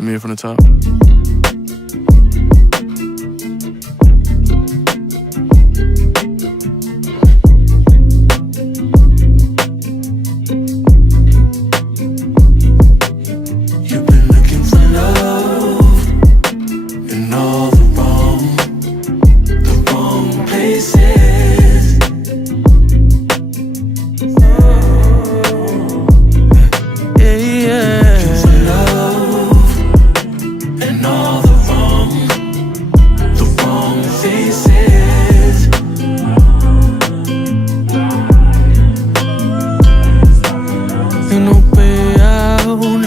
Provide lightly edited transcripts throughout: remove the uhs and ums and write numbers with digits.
Let me hear from the top. You've been looking for love in all the wrong places. Yeah. Looking for love in all the wrong faces. Ain't no way out.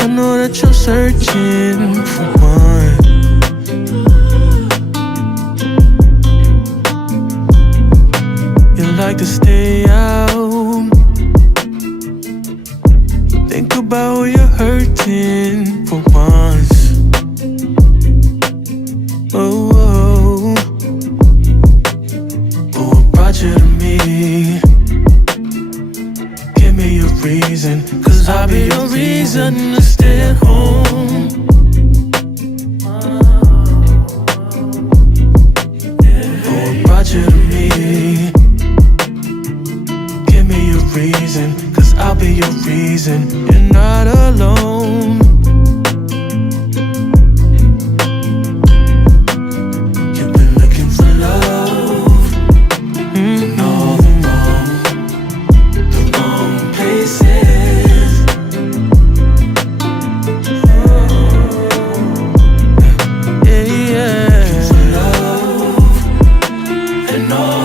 I know that you're searching for one. You like to stay out. Think about who you're hurting for once. Oh, oh. But what brought you to me? Give me a reason, 'cause I'll be your reason to stay at home. But what brought you to me? Give me a reason, 'cause I'll be your reason. You're not alone. You've been looking for love in all the wrong places. Yeah, yeah. Looking for love in all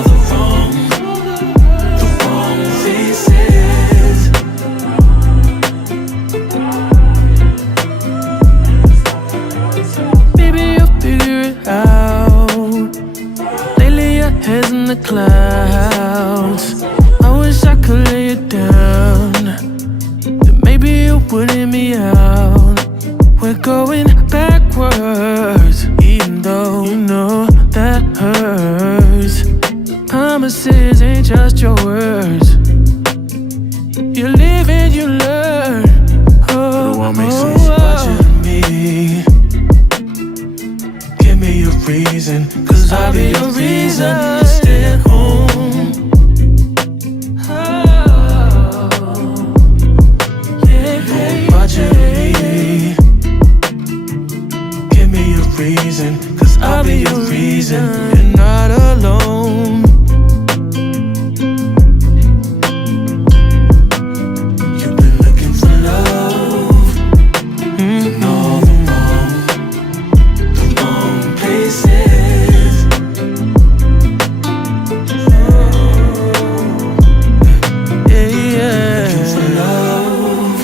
the wrong faces. Baby, you'll figure it out. Lately your head's in the clouds. I wish I could lay it down. Then maybe you would hear me out. We're going backwards, even though you know that hurts. Promises ain't just your words. You live and you learn. Oh, But what makes sense oh, about you to me? Give me a reason, 'cause I'll be your reason to stay at home. What brought you to me? Give me a reason, 'cause I'll be your reason. You're not alone. You've been looking for love in all the wrong places. Yeah, yeah. Looking for love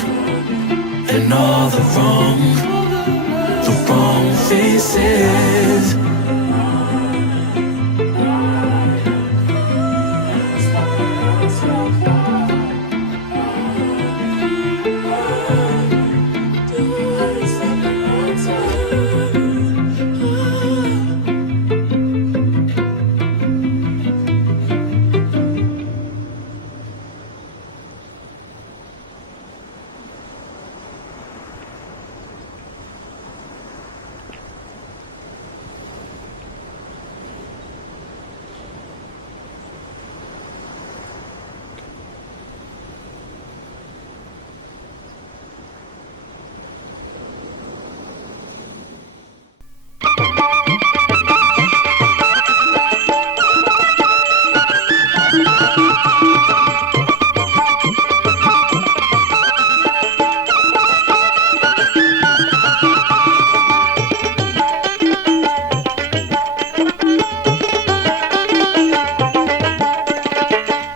in all the wrong faces.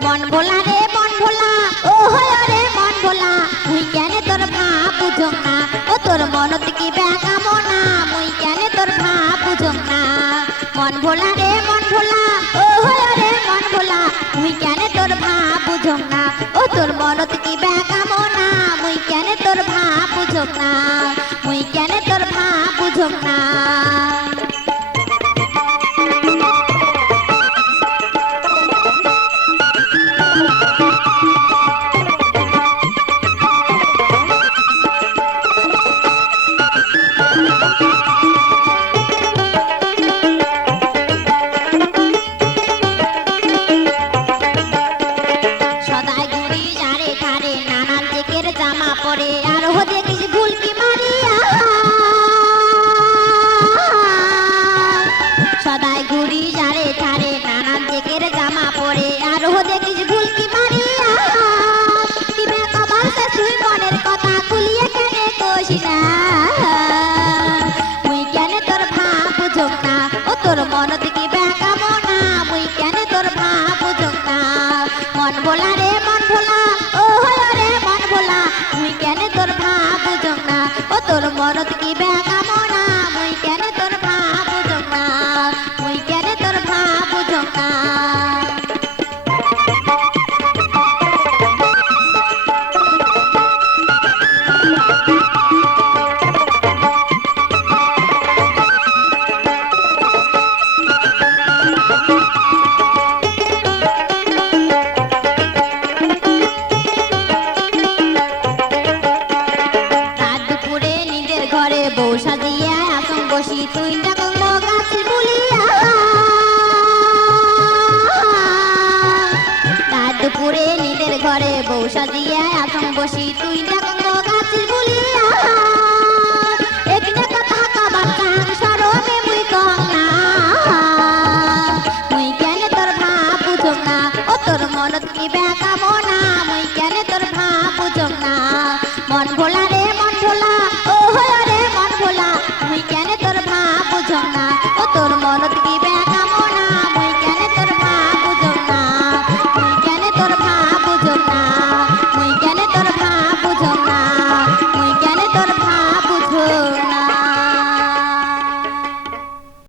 মন ভোলা রে মন ভোলা ও হলো রে মন ভোলা মুই কেন তোর ভাব বুঝম না ও তোর মনত কি বেকামনা মুই কেন তোর ভাব বুঝম না মুই কেন তোর ভাব বুঝম না চেকের জামা পরে আর ও দেখিস ভুলকি মারিয়া কি বেকা বলতে তুই মনের কথা খুলিয়ে কেনে কষি না মুই কেনে তোর ভাব বুঝুক না ও তোর মনত কি বেকা মনা মুই কেনে তোর ভাব বুঝুক না মন ভোলা রে মন ভোলা ও হলো রে মন ভোলা মুই কেনে তোর ভাব বুঝুক না ও তোর মনত কি বেকা মনা মুই কেনে তোর ভাব বুঝুক না মুই কেনে তোর ভাব বুঝুক না রাত দুপুরে নিজের ঘরে বউ সাজিয়া আসন বসি তুই ডাকং গাছের বুলিয়া রাত দুপুরে নিজের ঘরে বউ সাজিয়া আসন বসি তুই ডাকং গাছের বুলিয়া একটা কথা কবার কান সরমে মুই কং না মুই কেন তোর ভাব বুঝুক না ও তোর মনত কি বেকা